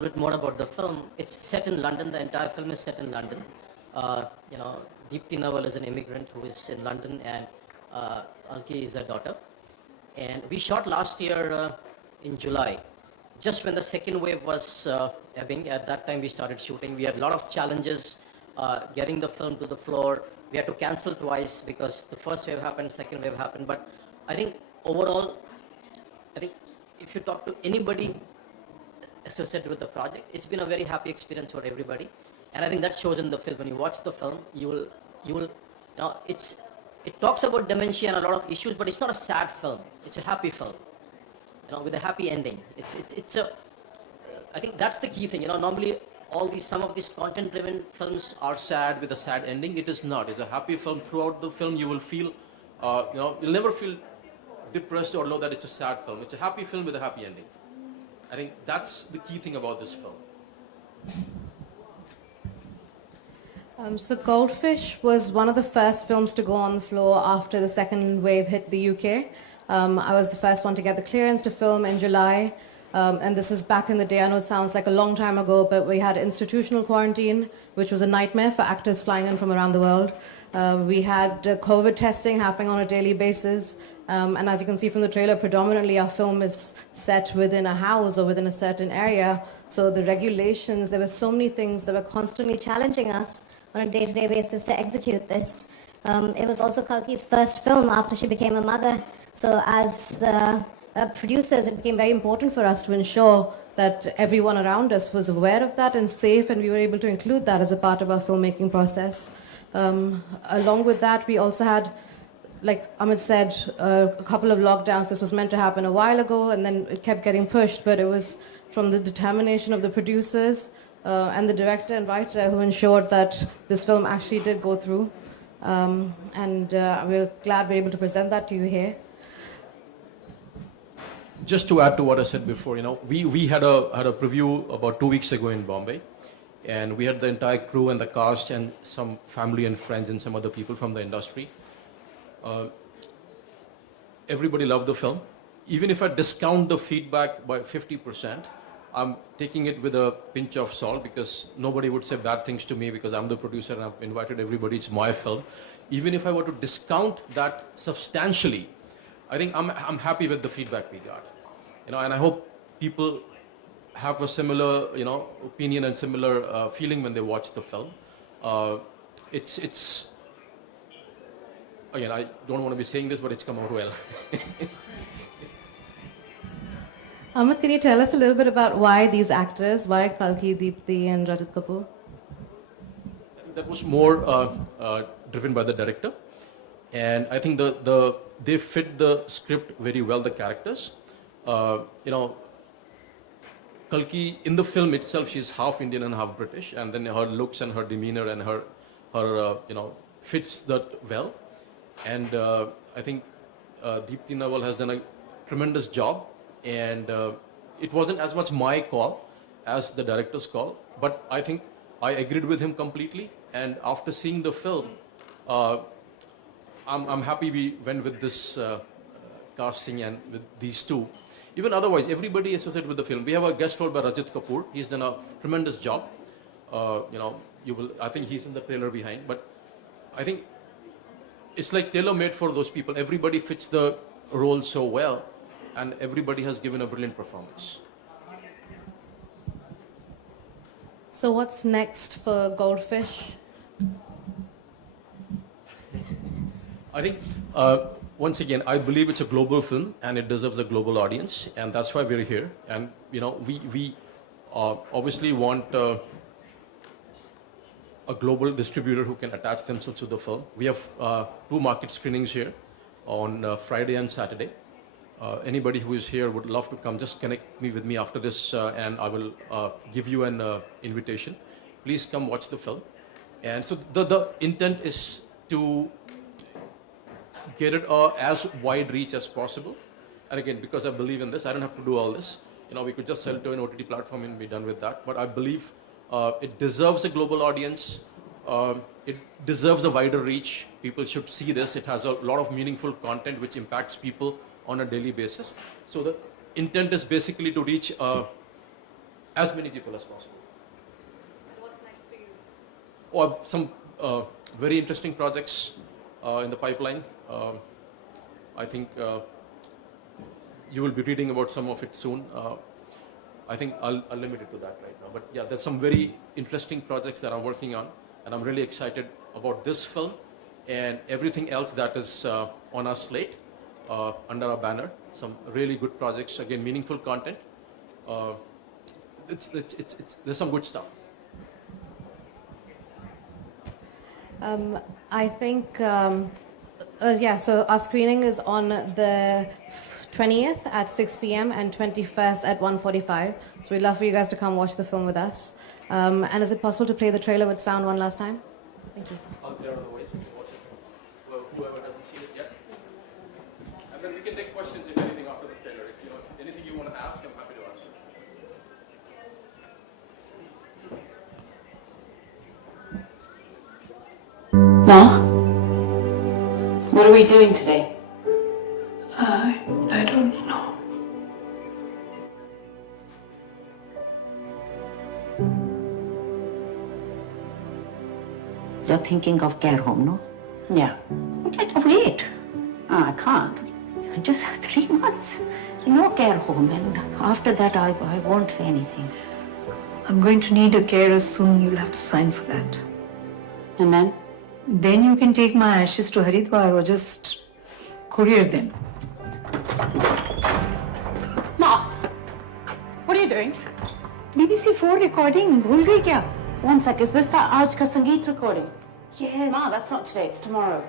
bit more about the film. It's set in London. The entire film is set in London. You know, Deepti Nawal is an immigrant who is in London, and Alki is her daughter. And we shot last year in July, just when the second wave was ebbing. At that time, we started shooting. We had a lot of challenges getting the film to the floor. We had to cancel twice because the first wave happened, second wave happened. But I think overall, I think if you talk to anybody associated with the project, it's been a very happy experience for everybody, and I think that shows in the film. When you watch the film, you will, it talks about dementia and a lot of issues, but it's not a sad film. It's a happy film, with a happy ending. I think that's the key thing. Normally some of these content-driven films are sad with a sad ending. It is not. It's a happy film. Throughout the film, you will feel, you'll never feel depressed or low that it's a sad film. It's a happy film with a happy ending. I think that's the key thing about this film. So Goldfish was one of the first films to go on the floor after the second wave hit the UK. I was the first one to get the clearance to film in July. And this is back in the day. I know it sounds like a long time ago, but we had institutional quarantine, which was a nightmare for actors flying in from around the world. We had COVID testing happening on a daily basis. And as you can see from the trailer, predominantly our film is set within a house or within a certain area. So the regulations, there were so many things that were constantly challenging us on a day-to-day basis to execute this. It was also Kalki's first film after she became a mother. So as producers, it became very important for us to ensure that everyone around us was aware of that and safe, and we were able to include that as a part of our filmmaking process. Along with that, we also had, like Amit said, a couple of lockdowns. This was meant to happen a while ago, and then it kept getting pushed, but it was from the determination of the producers and the director and writer who ensured that this film actually did go through. And we're glad we're able to present that to you here. Just to add to what I said before, we had a preview about 2 weeks ago in Bombay, and we had the entire crew and the cast and some family and friends and some other people from the industry. Everybody loved the film. Even if I discount the feedback by 50%, I'm taking it with a pinch of salt, because nobody would say bad things to me because I'm the producer and I've invited everybody. It's my film. Even if I were to discount that substantially, I think I'm happy with the feedback we got. And I hope people have a similar, opinion and similar feeling when they watch the film. It's again, I don't want to be saying this, but it's come out well. Amit, can you tell us a little bit about why these actors, why Kalki, Deepti and Rajat Kapoor? That was more driven by the director. And I think they fit the script very well, the characters. Kalki, in the film itself, she's half Indian and half British, and then her looks and her demeanor and her fits that well. And I think Deepti Nawal has done a tremendous job, and it wasn't as much my call as the director's call, but I think I agreed with him completely. And after seeing the film, I'm happy we went with this casting and with these two. Even otherwise, everybody associated with the film. We have a guest role by Rajat Kapoor. He's done a tremendous job. I think he's in the trailer behind, but I think it's like tailor-made for those people. Everybody fits the role so well, and everybody has given a brilliant performance. So what's next for Goldfish? I think, once again, I believe it's a global film and it deserves a global audience, and that's why we're here. And, we obviously want a global distributor who can attach themselves to the film. We have 2 market screenings here on Friday and Saturday. Anybody who is here would love to come. Just connect with me after this, and I will give you an invitation. Please come watch the film. And so the intent is to get it as wide reach as possible. And again, because I believe in this, I don't have to do all this. We could just sell it to an OTT platform and be done with that. But I believe it deserves a global audience. It deserves a wider reach. People should see this. It has a lot of meaningful content which impacts people on a daily basis. So the intent is basically to reach as many people as possible. What's next for you? Oh, I have some very interesting projects in the pipeline. I think you will be reading about some of it soon. I think I'll limit it to that right now. But yeah, there's some very interesting projects that I'm working on, and I'm really excited about this film and everything else that is on our slate under our banner. Some really good projects, again, meaningful content. There's some good stuff. I think, so our screening is on the 20th at 6 p.m. and 21st at 1:45. So we'd love for you guys to come watch the film with us. And is it possible to play the trailer with sound one last time? Thank you. Out there on the way, so you can watch it. Whoever doesn't see it yet. And then we can take questions, if anything, after the trailer. If you know, if anything you want to ask, I'm happy to answer. Ma, what are we doing today? I don't know. You're thinking of care home, no? Yeah. Wait, I can't. just 3 months. No care home, and after that I won't say anything. I'm going to need a carer soon. You'll have to sign for that. And then? Then you can take my ashes to Haridwar or just courier them. Ma, what are you doing? BBC 4 recording, bhul gayi kya? One sec, is this that Aaj Ka Sangeet recording? Yes. Ma, that's not today, it's tomorrow.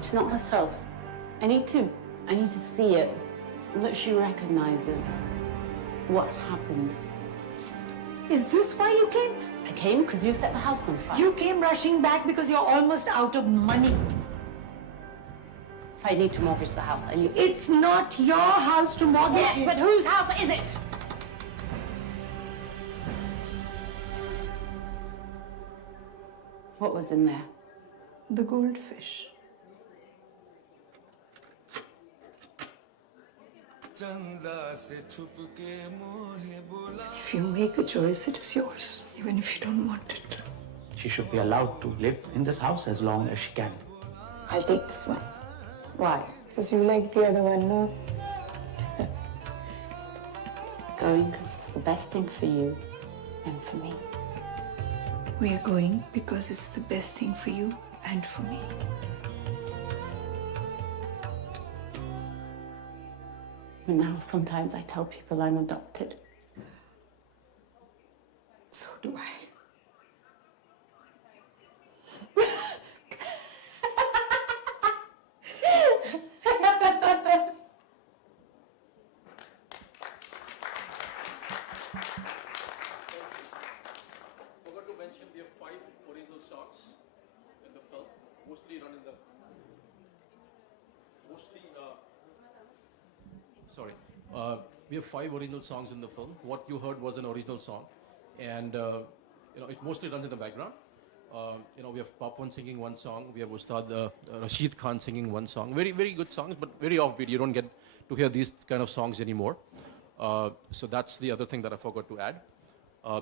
She's not herself. I need to see it. That she recognizes what happened. Is this why you came? I came because you set the house on fire. You came rushing back because you're almost out of money. If I need to mortgage the house, I need... It's not your house to mortgage. Yes, but whose house is it? What was in there? The goldfish. If you make a choice, it is yours, even if you don't want it. She should be allowed to live in this house as long as she can. I'll take this one. Why? Because you like the other one, no? Going because it's the best thing for you and for me. We are going because it's the best thing for you and for me. And now sometimes I tell people I'm adopted. So do I. Forgot to mention we have 5 original songs in the film, mostly run in the we have 5 original songs in the film. What you heard was an original song, and it mostly runs in the background. We have Papan singing one song, we have Ustad Rashid Khan singing one song. Very, very good songs, but very offbeat. You don't get to hear these kind of songs anymore. So that's the other thing that I forgot to add.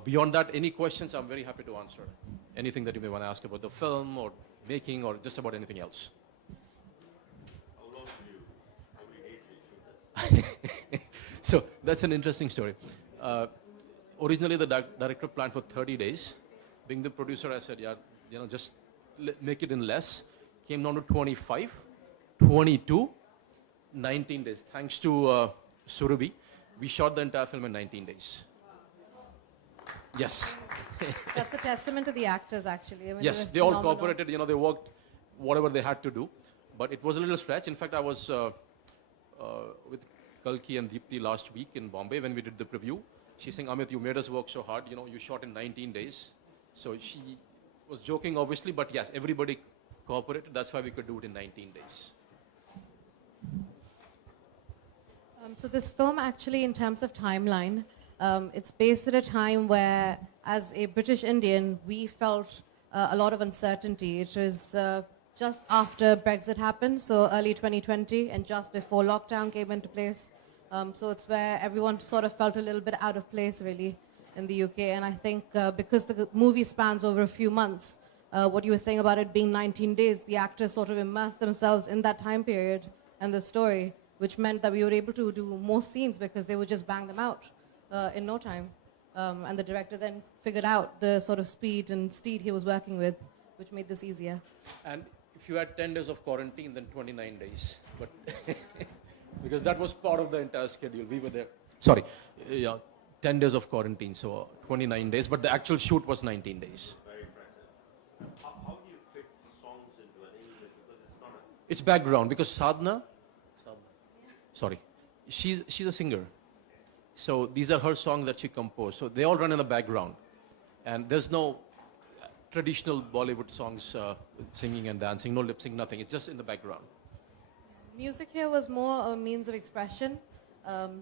Beyond that, any questions, I'm very happy to answer. Anything that you may want to ask about the film or making or just about anything else. How long do you, how many days do you shoot this? So that's an interesting story. Originally, the director planned for 30 days. Being the producer, I said, just make it in less. Came down to 25, 22, 19 days. Thanks to Surabhi, we shot the entire film in 19 days. Yes. That's a testament to the actors, actually. I mean, Yes, they were all phenomenal. cooperated. They worked whatever they had to do. But it was a little stretch. In fact, I was with Kalki and Deepti last week in Bombay when we did the preview. She's saying, Amit, you made us work so hard. You shot in 19 days. So she was joking, obviously, but yes, everybody cooperated. That's why we could do it in 19 days. So this film, actually, in terms of timeline, it's based at a time where, as a British Indian, we felt a lot of uncertainty. It was just after Brexit happened, so early 2020, and just before lockdown came into place. So it's where everyone sort of felt a little bit out of place, really. in the UK. And I think because the movie spans over a few months, what you were saying about it being 19 days, the actors sort of immersed themselves in that time period and the story, which meant that we were able to do more scenes because they would just bang them out in no time. And the director then figured out the sort of speed and steed he was working with, which made this easier. And if you had 10 days of quarantine, then 29 days. But because that was part of the entire schedule. We were there. Sorry, 10 days of quarantine, so 29 days. But the actual shoot was 19 days. Very impressive. How do you fit songs into an English? Because it's not a... It's background because Sadhna, sorry, she's a singer. So these are her songs that she composed. So they all run in the background. And there's no traditional Bollywood songs with singing and dancing, no lip sync, nothing. It's just in the background. Music here was more a means of expression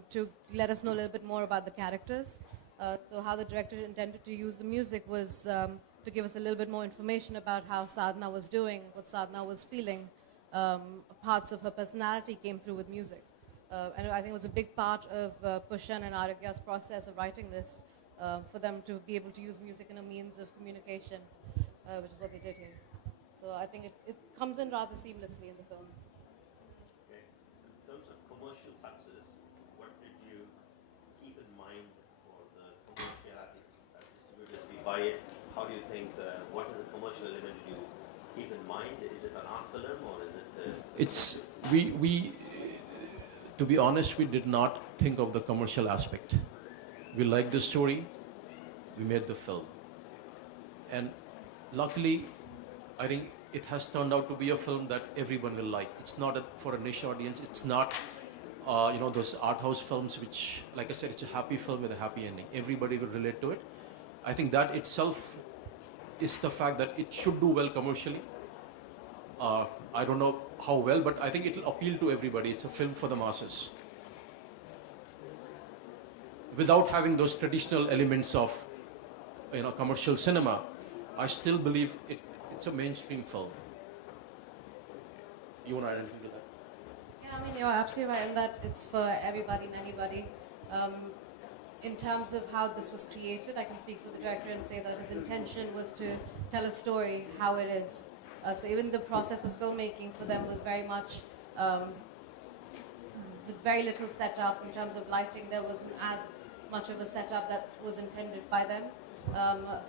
to let us know a little bit more about the characters. So how the director intended to use the music was to give us a little bit more information about how Sadhna was doing, what Sadhna was feeling. Parts of her personality came through with music. And I think it was a big part of Pushan and Aragya's process of writing this, for them to be able to use music in a means of communication, which is what they did here. So I think it comes in rather seamlessly in the film. Okay. In terms of commercial success, what did you keep in mind for the commerciality? Distributors, we buy it. How do you think, what is the commercial element you keep in mind? Is it an art film or is it... It's, to be honest, we did not think of the commercial aspect. We liked the story, we made the film. And luckily, I think it has turned out to be a film that everyone will like. It's not for a niche audience, it's not those art house films which, like I said, it's a happy film with a happy ending. Everybody will relate to it. I think that itself is the fact that it should do well commercially. I don't know how well, but I think it will appeal to everybody. It's a film for the masses. Without having those traditional elements of commercial cinema, I still believe it's a mainstream film. You want to add anything to that? Yeah, I mean, you're absolutely right in that it's for everybody and anybody. In terms of how this was created, I can speak for the director and say that his intention was to tell a story how it is. So even the process of filmmaking for them was very much with very little setup in terms of lighting. There wasn't as much of a setup that was intended by them.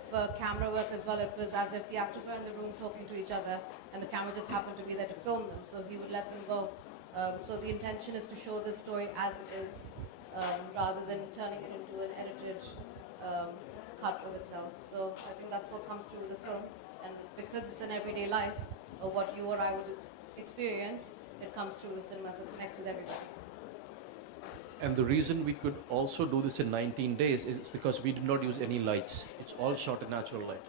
For camera work as well, it was as if the actors were in the room talking to each other and the camera just happened to be there to film them. So he would let them go. So the intention is to show the story as it is, rather than turning it into an edited cut of itself. So I think that's what comes through with the film. And because it's an everyday life of what you or I would experience, it comes through the cinema, so it connects with everybody. And the reason we could also do this in 19 days is because we did not use any lights. It's all shot in natural light.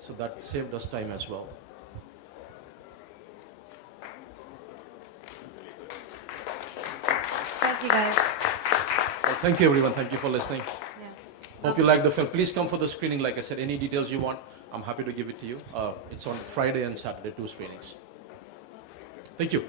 So that saved us time as well. Thank you, guys. Well, thank you, everyone. Thank you for listening. Yeah. Hope you like the film. Please come for the screening. Like I said, any details you want, I'm happy to give it to you. It's on Friday and Saturday, 2 screenings. Thank you.